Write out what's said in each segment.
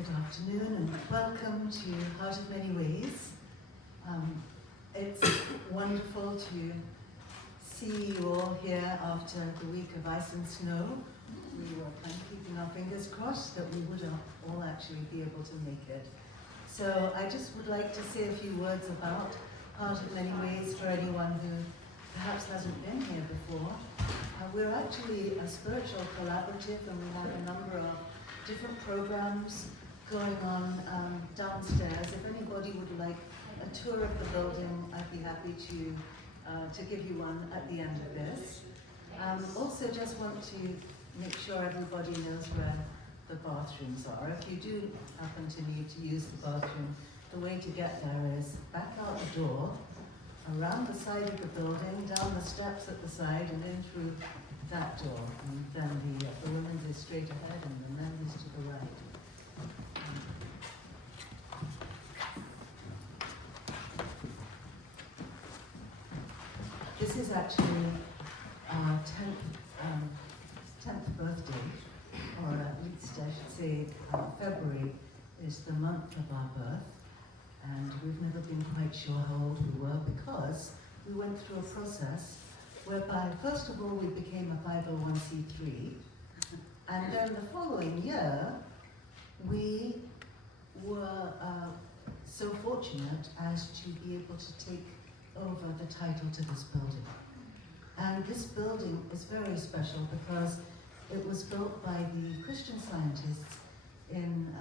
Good afternoon and welcome to Heart of Many Ways. It's wonderful to see you all here after the week of ice and snow. We were kind of keeping our fingers crossed that we would all actually be able to make it. So I just would like to say a few words about Heart of Many Ways for anyone who perhaps hasn't been here before. We're actually a spiritual collaborative, and we have a number of different programs going on downstairs. If anybody would like a tour of the building, I'd be happy to give you one at the end of this. Also just want to make sure everybody knows where the bathrooms are. If you do happen to need to use the bathroom, the way to get there is back out the door, around the side of the building, down the steps at the side, and in through that door. And then the women's is straight ahead and the men's is to the right. This is actually our 10th birthday, or at least I should say February is the month of our birth, and we've never been quite sure how old we were because we went through a process whereby first of all we became a 501c3, and then the following year we were so fortunate as to be able to take over the title to this building. And this building is very special because it was built by the Christian scientists in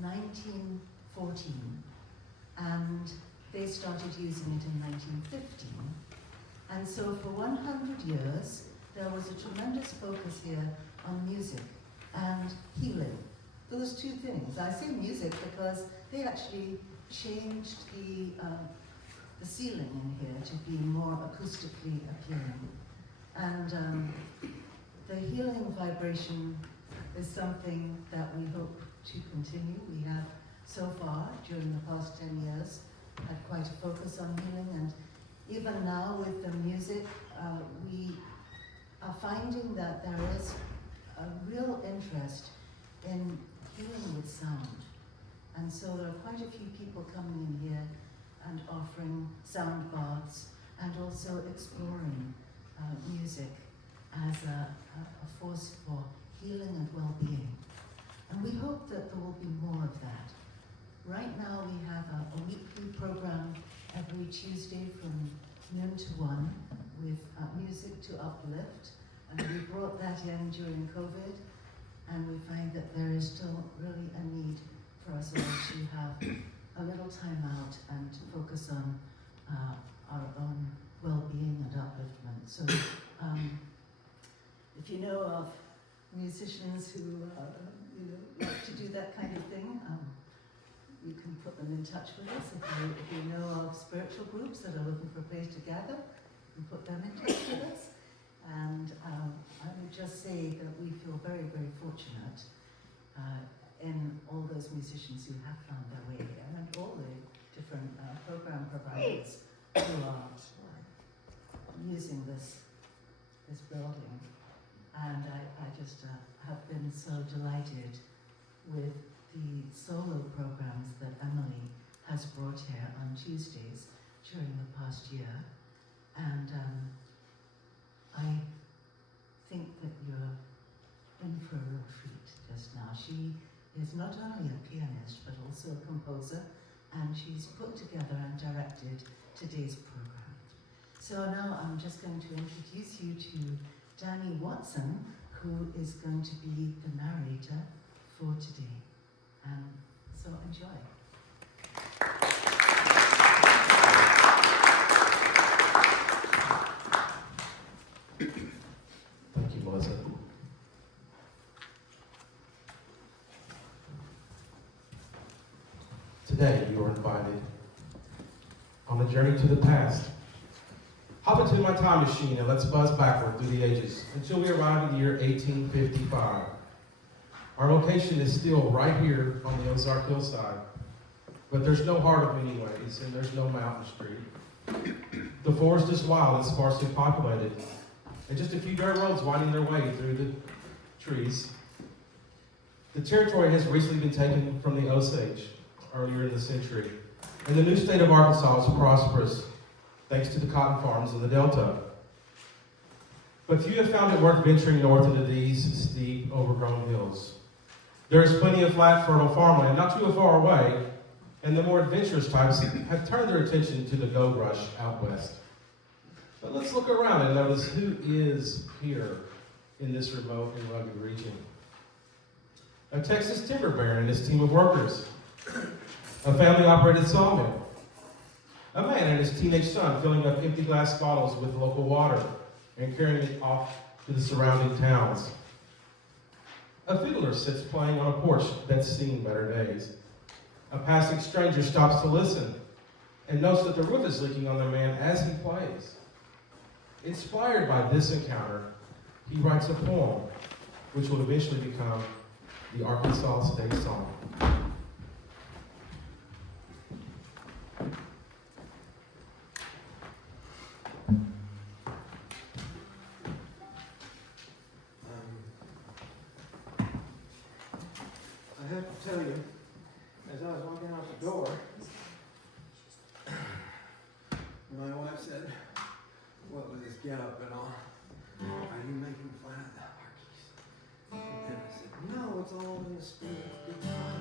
1914, and they started using it in 1915. And so for 100 years, there was a tremendous focus here on music and healing. Those two things. I say music because they actually changed the ceiling in here to be more acoustically appealing. And the healing vibration is something that we hope to continue. We have so far, during the past 10 years, had quite a focus on healing, and even now with the music, we are finding that there is a real interest in healing with sound. And so there are quite a few people coming in here and offering sound baths, and also exploring music as a force for healing and well-being. And we hope that there will be more of that. Right now we have a weekly program every Tuesday from noon to 1 with music to uplift, and we brought that in during COVID, and we find that there is still really a need for us all to have a little time out and to focus on our own well-being and upliftment. So if you know of musicians who like to do that kind of thing, you can put them in touch with us. If you know of spiritual groups that are looking for a place to gather, you can put them in touch with us. And I would just say that we feel very, very fortunate in all those musicians who have found their way here, and all the different program providers who are using this building. And I just have been so delighted with the solo programs that Emily has brought here on Tuesdays during the past year. And I think that you're in for a real treat just now. She is not only a pianist, but also a composer, and she's put together and directed today's program. So now I'm just going to introduce you to Danny Watson, who is going to be the narrator for today. So enjoy. Thank you, Melissa. Today, you are invited on a journey to the past. Hop into my time machine and let's buzz backward through the ages until we arrive at the year 1855. Our location is still right here on the Ozark hillside, but there's no heart of many ways and there's no mountain street. The forest is wild and sparsely populated, and just a few dirt roads winding their way through the trees. The territory has recently been taken from the Osage earlier in the century, and the new state of Arkansas is prosperous thanks to the cotton farms in the Delta. But few have found it worth venturing north into these steep, overgrown hills. There is plenty of flat, fertile farmland not too far away, and the more adventurous types have turned their attention to the gold rush out west. But let's look around and notice who is here in this remote and rugged region. A Texas timber baron and his team of workers. A family-operated sawmill. A man and his teenage son filling up empty glass bottles with local water and carrying it off to the surrounding towns. A fiddler sits playing on a porch that's seen better days. A passing stranger stops to listen and notes that the roof is leaking on the man as he plays. Inspired by this encounter, he writes a poem which will eventually become the Arkansas State Song. I have to tell you, as I was walking out the door, my wife said, "What with this get up and all? Are you making fun of the Harkeys?" And I said, "No, it's all in the spirit of good fun."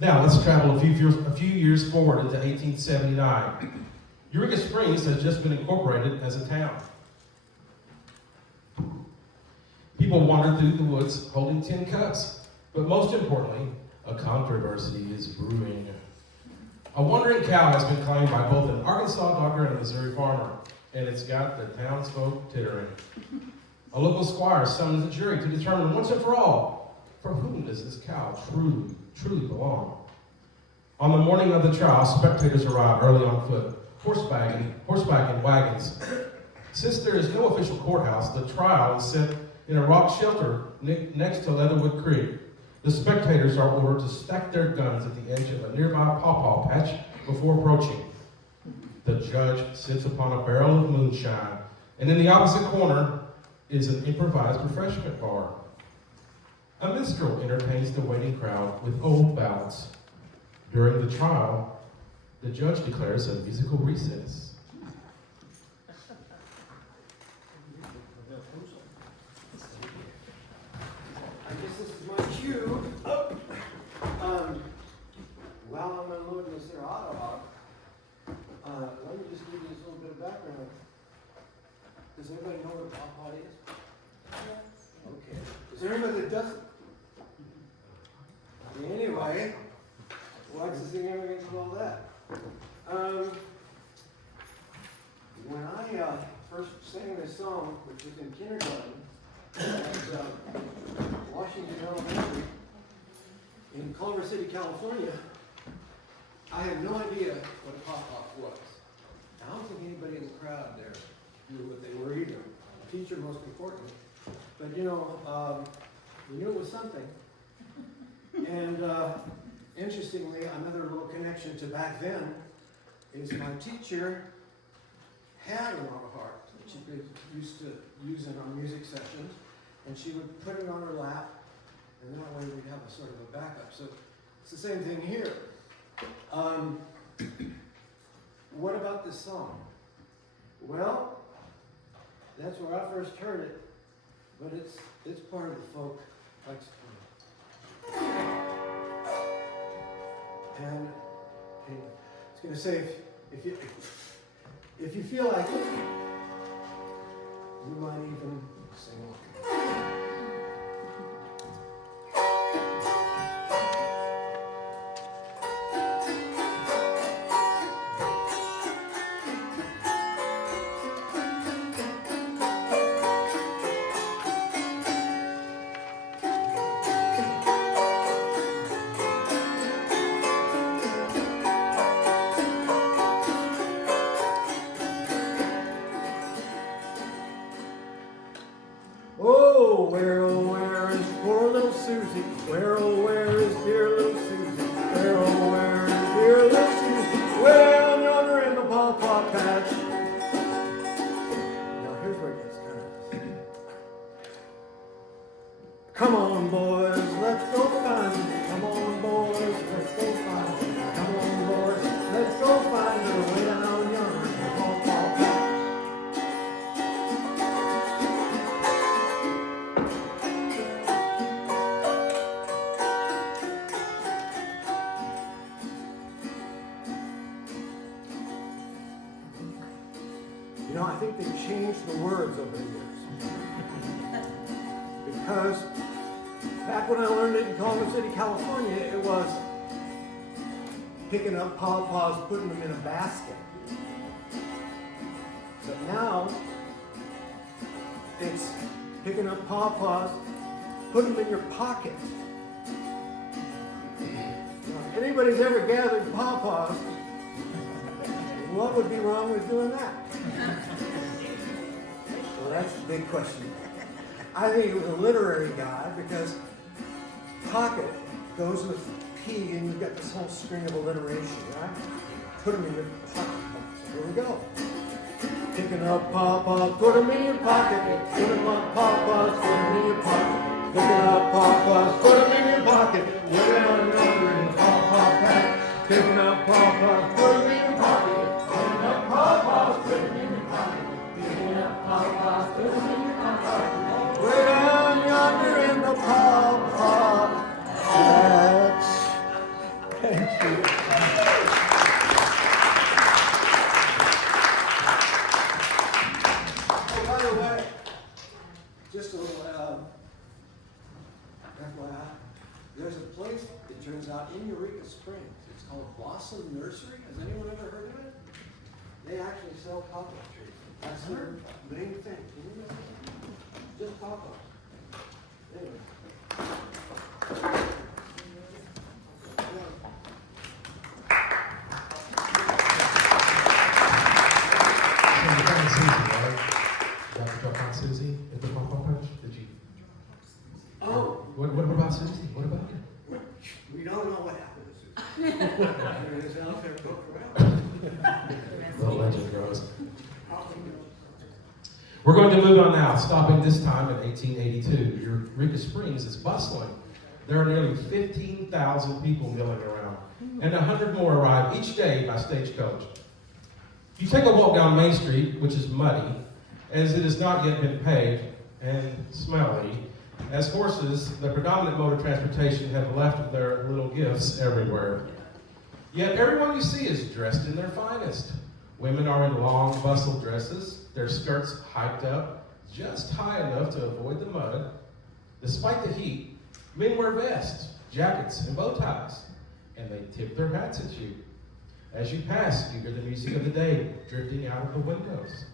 Now, let's travel a few years forward into 1879. Eureka Springs has just been incorporated as a town. People wander through the woods holding tin cups, but most importantly, a controversy is brewing. A wandering cow has been claimed by both an Arkansas doctor and a Missouri farmer, and it's got the townsfolk tittering. A local squire summons a jury to determine once and for all, for whom does this cow truly belong? On the morning of the trial, spectators arrive early on foot, horseback and wagons. Since there is no official courthouse, the trial is set in a rock shelter next to Leatherwood Creek. The spectators are ordered to stack their guns at the edge of a nearby pawpaw patch before approaching. The judge sits upon a barrel of moonshine, and in the opposite corner is an improvised refreshment bar. A minstrel entertains the waiting crowd with old ballads. During the trial, the judge declares a musical recess. I guess this is my cue. Oh. While I'm unloading this here auto hog, let me just give you this little bit of background. Does anybody know what a pawpaw is? Yes. Okay. Is there anybody that doesn't? Anyway, what's the significance of all that? When I first sang this song, which was in kindergarten, at Washington Elementary in Culver City, California, I had no idea what a pawpaw was. I don't think anybody in the crowd there knew what they were either. The teacher, most importantly. But we knew it was something. And interestingly, another little connection to back then is my teacher had an auto harp that she used to use in our music sessions, and she would put it on her lap, and that way we'd have a sort of a backup. So it's the same thing here. What about this song? Well, that's where I first heard it, but it's part of the folk lexicon. And I was going to say, if you feel like it, you might even sing along. Oh, where is poor little Susie? Where, oh, where is dear little Susie? Where, oh, where is dear little Susie? Well, yonder in the pawpaw patch. Now, here's where it gets kind of... Come on, boys, let's go find her. Come on, boys, let's go find her. Come on, boys, let's go find her way down yonder in the pawpaw patch. You know, I think they've changed the words over the years. Because back when I learned it in Culver City, California, it was picking up pawpaws, putting them in a basket. But now, it's picking up pawpaws, putting them in your pocket. Now, if anybody's ever gathered pawpaws, what would be wrong with doing that? Well, that's the big question. I think it was a literary guy because pocket goes with P and you've got this whole string of alliteration, right? Put them in your pocket. So here we go. Picking up pawpaws, put them in your pocket. Picking up pawpaws, put them in your pocket. Picking up pawpaws, put them in your pocket. Way down yonder in the pawpaw patch. Picking up pawpaws, put them in your pocket. Picking up pawpaws, put them in your pocket. Picking up pawpaws, put them in your pocket. Way down yonder in the pawpaw patch. Thank you. Oh, by the way, just a little FYI, there's a place, it turns out, in Eureka Springs. It's called Blossom Nursery. Has anyone ever heard of it? They actually sell pawpaw trees. That's their main thing. Can you imagine? Just pawpaws. Anyway. Susie at the pawpaw patch? Did you legend grows. We're going to move on now, stopping this time in 1882. Eureka Springs is bustling. There are nearly 15,000 people milling around, and 100 more arrive each day by stagecoach. You take a walk down Main Street, which is muddy, as it has not yet been paved, and smelly, as horses, the predominant mode of transportation, have left their little gifts everywhere. Yet everyone you see is dressed in their finest. Women are in long bustle dresses, their skirts hiked up just high enough to avoid the mud. Despite the heat, men wear vests, jackets, and bow ties, and they tip their hats at you. As you pass, you hear the music of the day drifting out of the windows.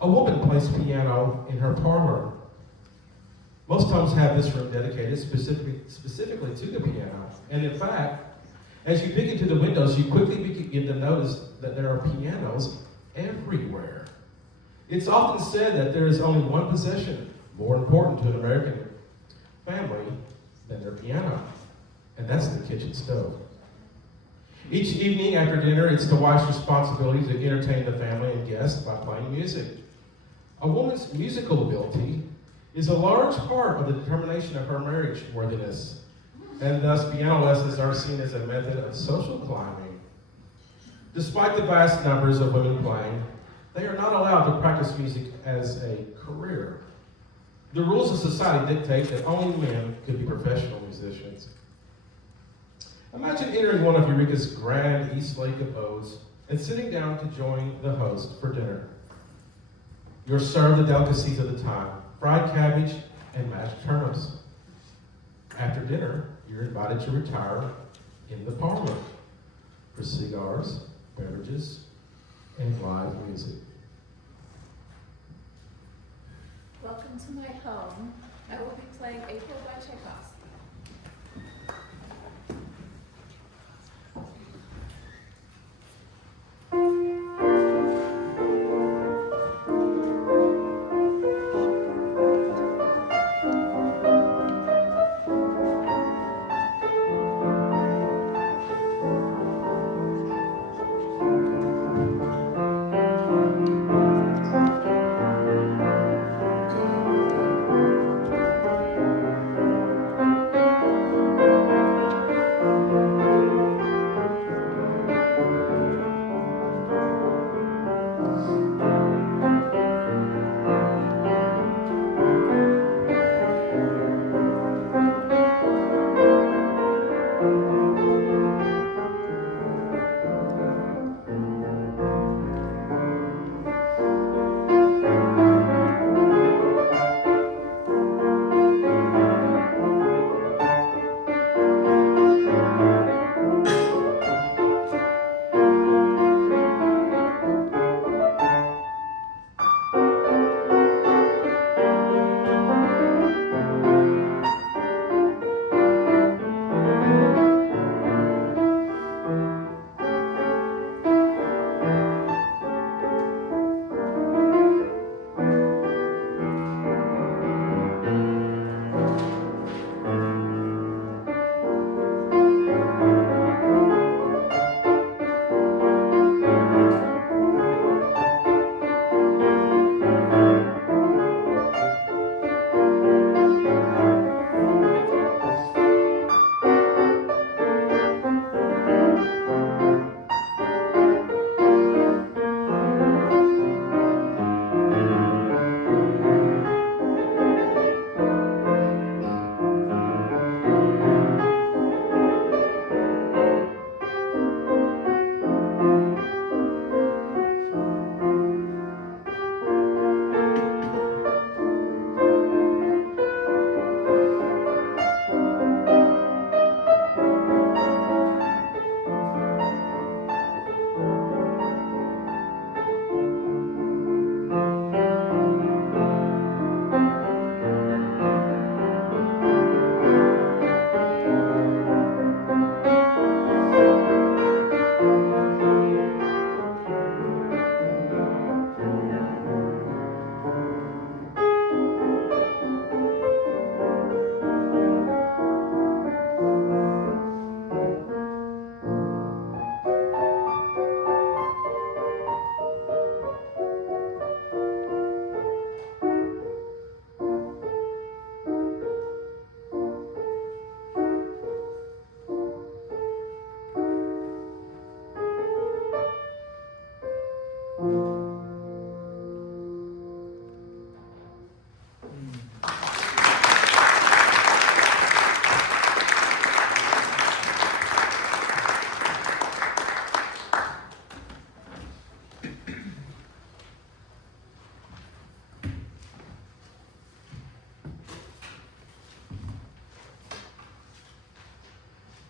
A woman plays piano in her parlor. Most homes have this room dedicated specifically to the piano. And in fact, as you peek into the windows, you quickly begin to notice that there are pianos everywhere. It's often said that there is only one possession more important to an American family than their piano, and that's the kitchen stove. Each evening after dinner, it's the wife's responsibility to entertain the family and guests by playing music. A woman's musical ability is a large part of the determination of her marriage worthiness, and thus piano lessons are seen as a method of social climbing. Despite the vast numbers of women playing, they are not allowed to practice music as a career. The rules of society dictate that only men could be professional musicians. Imagine entering one of Eureka's grand East Lake abodes and sitting down to join the host for dinner. You're served the delicacies of the time, fried cabbage and mashed turnips. After dinner, you're invited to retire in the parlor for cigars, beverages, and live music. Welcome to my home. I will be playing April by Tchaikovsky.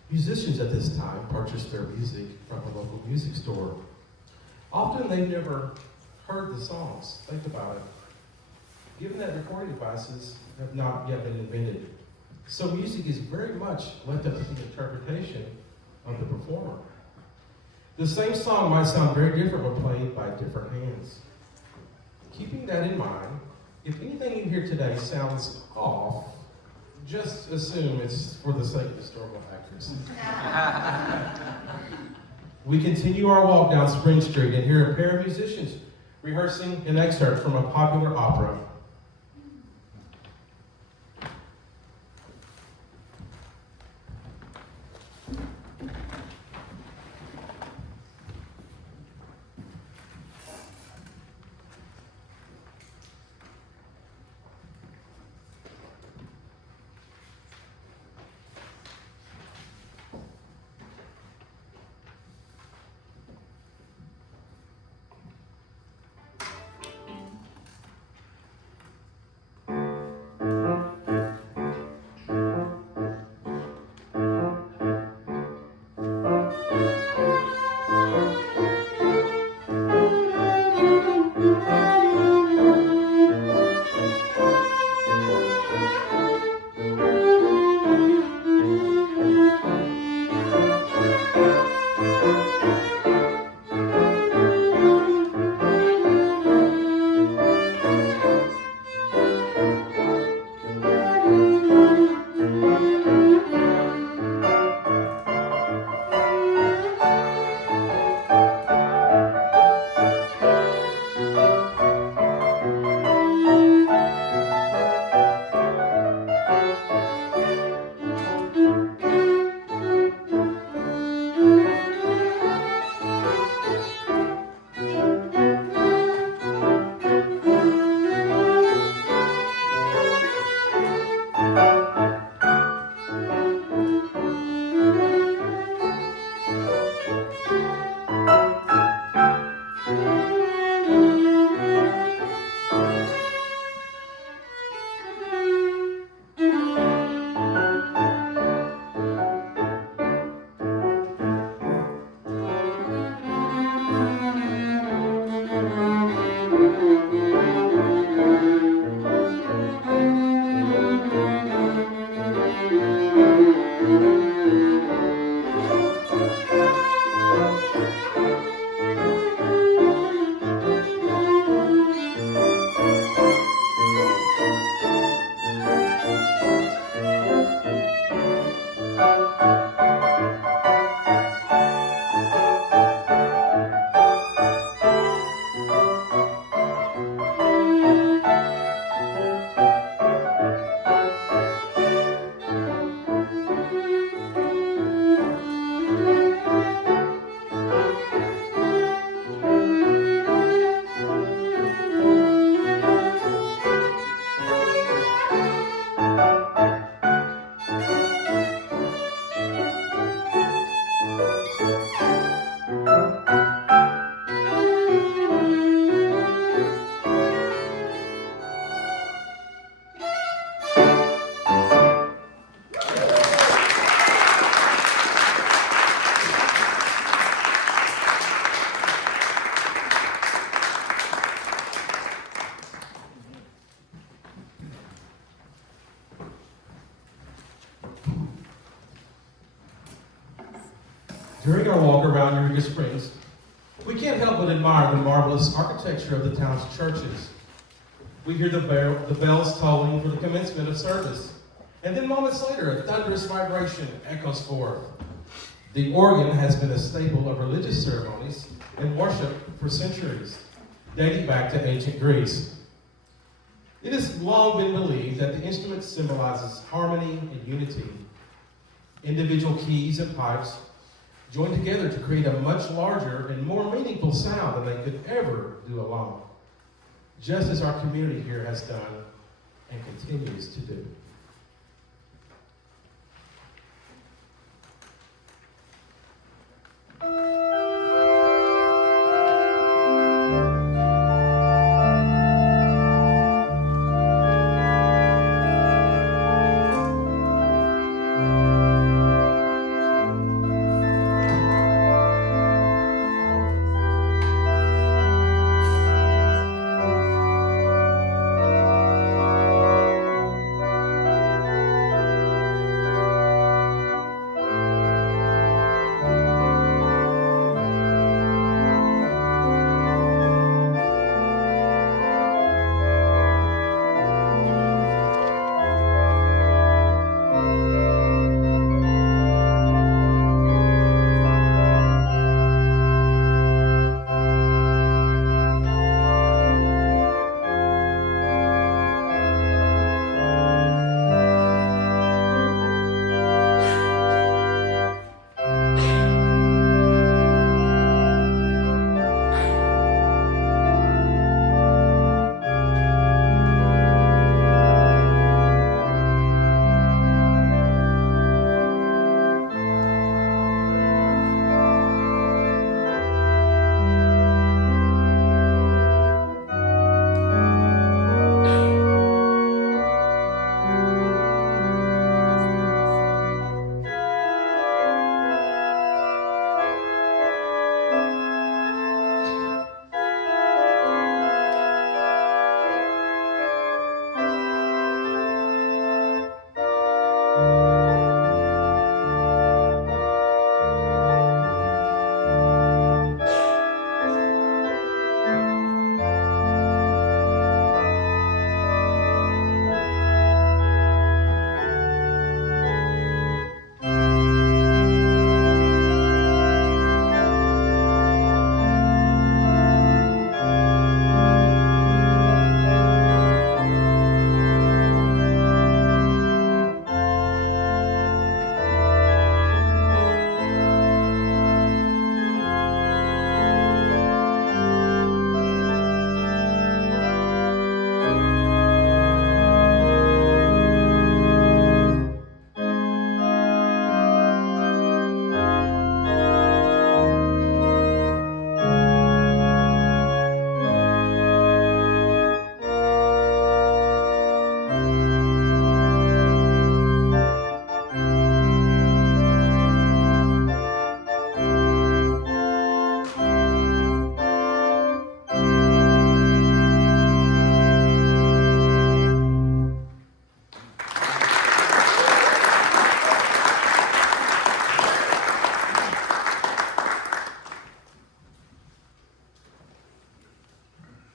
Musicians at this time purchased their music from a local music store. Often they've never heard the songs. Think about it. Given that recording devices have not yet been invented, so music is very much left up to the interpretation of the performer. The same song might sound very different when played by different hands. Keeping that in mind, if anything you hear today sounds off, just assume it's for the sake of historical accuracy. We continue our walk down Spring Street and hear a pair of musicians rehearsing an excerpt from a popular opera. During our walk around Eureka Springs, we can't help but admire the marvelous architecture of the town's churches. We hear the bells tolling for the commencement of service, and then moments later, a thunderous vibration echoes forth. The organ has been a staple of religious ceremonies and worship for centuries, dating back to ancient Greece. It has long been believed that the instrument symbolizes harmony and unity. Individual keys and pipes joined together to create a much larger and more meaningful sound than they could ever do alone, just as our community here has done and continues to do.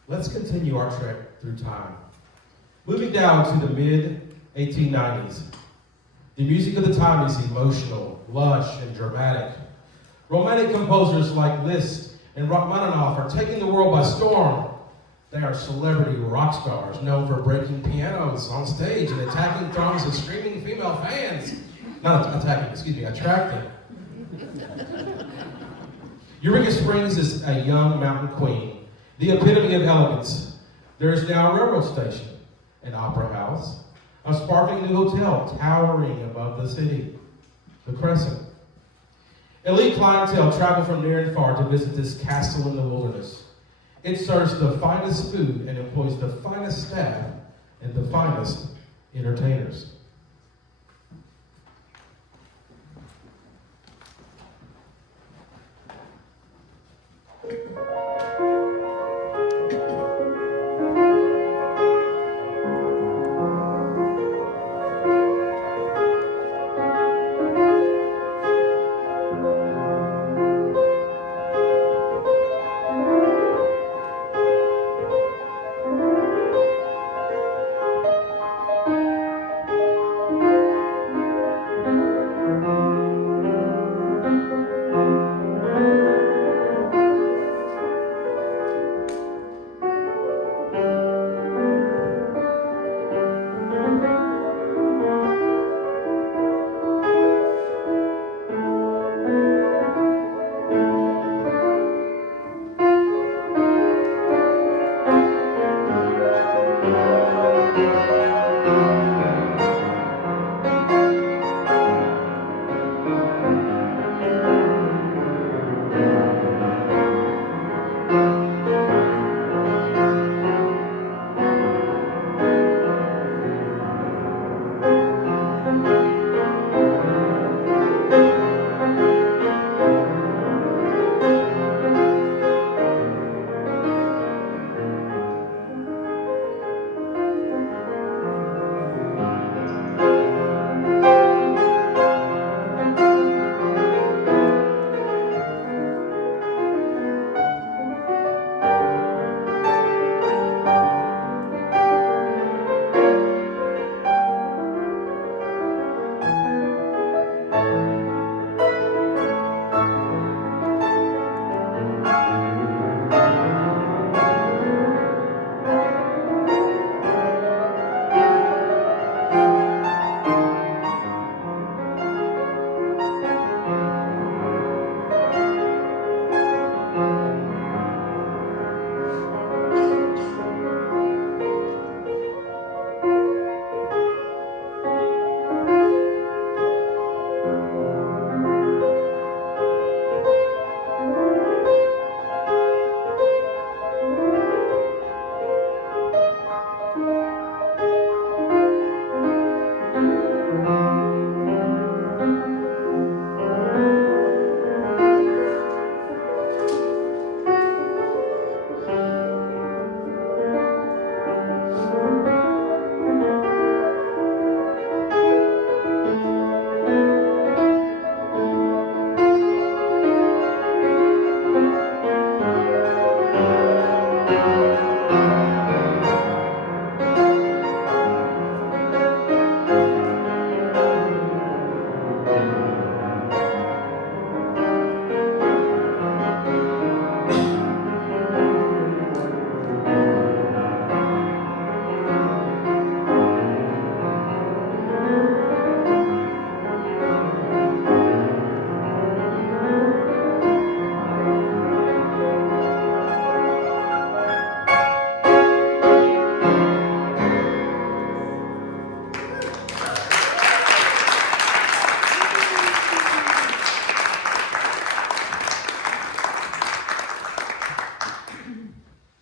Let's continue our trek through time. Moving down to the mid-1890s, the music of the time is emotional, lush, and dramatic. Romantic composers like Liszt and Rachmaninoff are taking the world by storm. They are celebrity rock stars known for breaking pianos on stage and attacking throngs of screaming female fans. Attracting. Eureka Springs is a young mountain queen, the epitome of elegance. There is now a railroad station, an opera house, a sparkling new hotel towering above the city, the Crescent. Elite clientele travel from near and far to visit this castle in the wilderness. It serves the finest food and employs the finest staff and the finest entertainers.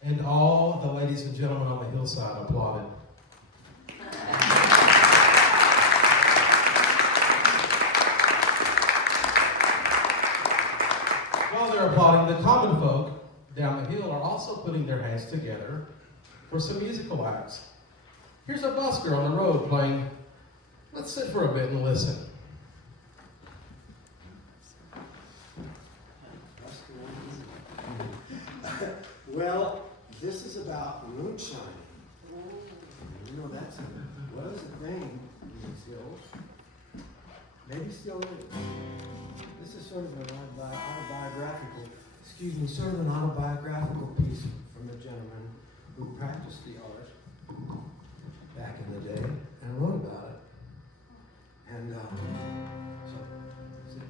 And all the ladies and gentlemen on the hillside applauded. While they're applauding, the common folk down the hill are also putting their hands together for some musical acts. Here's a busker on the road playing Let's Sit for a Bit and Listen. Well, this is about moonshine. You know, that was a thing in these hills. Maybe still is. This is sort of an autobiographical piece from a gentleman who practiced the art back in the day and wrote about it. And so, that's it.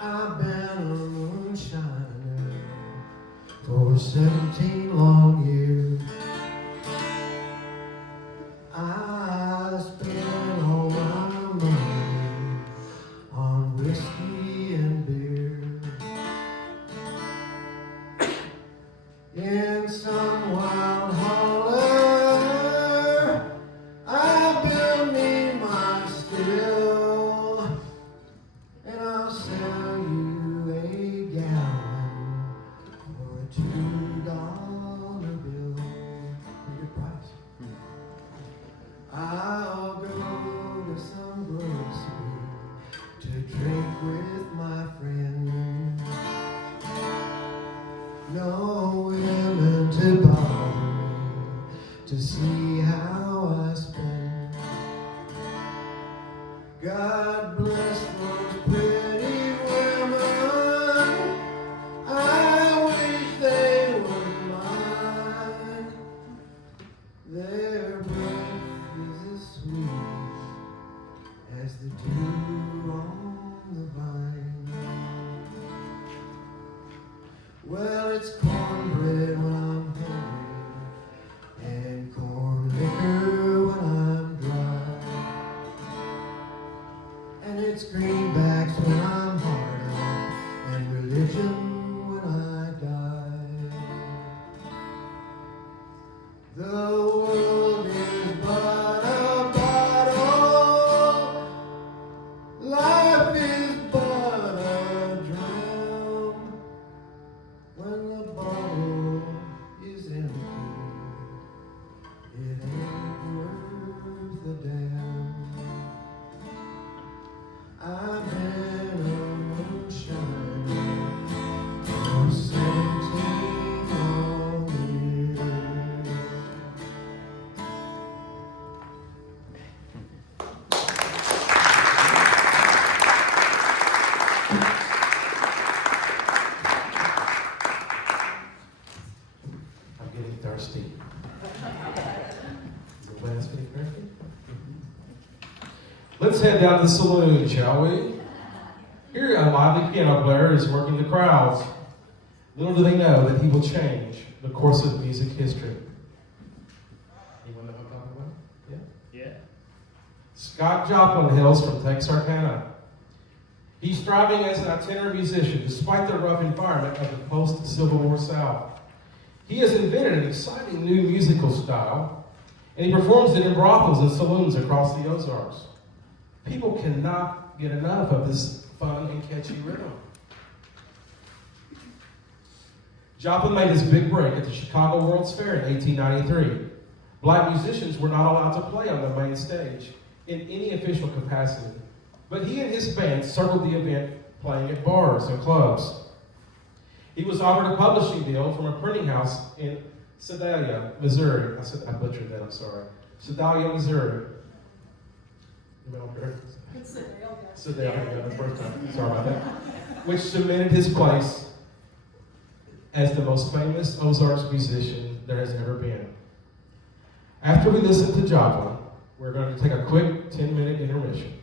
I've been a moonshiner for 17 long years. I spent all my money on whiskey and beer. In some wild holler, I built me my skill, and I'll sell you a gallon for a $2 bill. Pretty good price. I'll go to some grocery to drink with my friends. No women to bother me to see how I spend. God bless those pretty women. I wish they were mine. Their breath is as sweet as the dew on the vine. Well, it's cornbread when I'm hungry, and corn liquor when I'm dry, and it's greenbacks when I'm hard up, and religion when I die. The world is but a bottle, life is but a dram. When the bottle is empty, it ain't worth a damn. I've been a moonshiner for 17 long years. I'm getting thirsty. Is the glass getting thirsty? Let's head down to the saloon, shall we? Here, a lively piano player is working the crowds. Little do they know that he will change the course of music history. Anyone know what I'm talking about? Yeah? Yeah. Scott Joplin hails from Texarkana. He's thriving as an itinerant musician despite the rough environment of the post-Civil War South. He has invented an exciting new musical style, and he performs it in brothels and saloons across the Ozarks. People cannot get enough of this fun and catchy rhythm. Joplin made his big break at the Chicago World's Fair in 1893. Black musicians were not allowed to play on the main stage in any official capacity, but he and his band circled the event playing at bars and clubs. He was offered a publishing deal from a printing house in Sedalia, Missouri. I butchered that, I'm sorry. Sedalia, Missouri. It's the real guy. Sedalia, the first time. Sorry about that. Which cemented his place as the most famous Ozarks musician there has ever been. After we listen to Joplin, we're going to take a quick 10-minute intermission.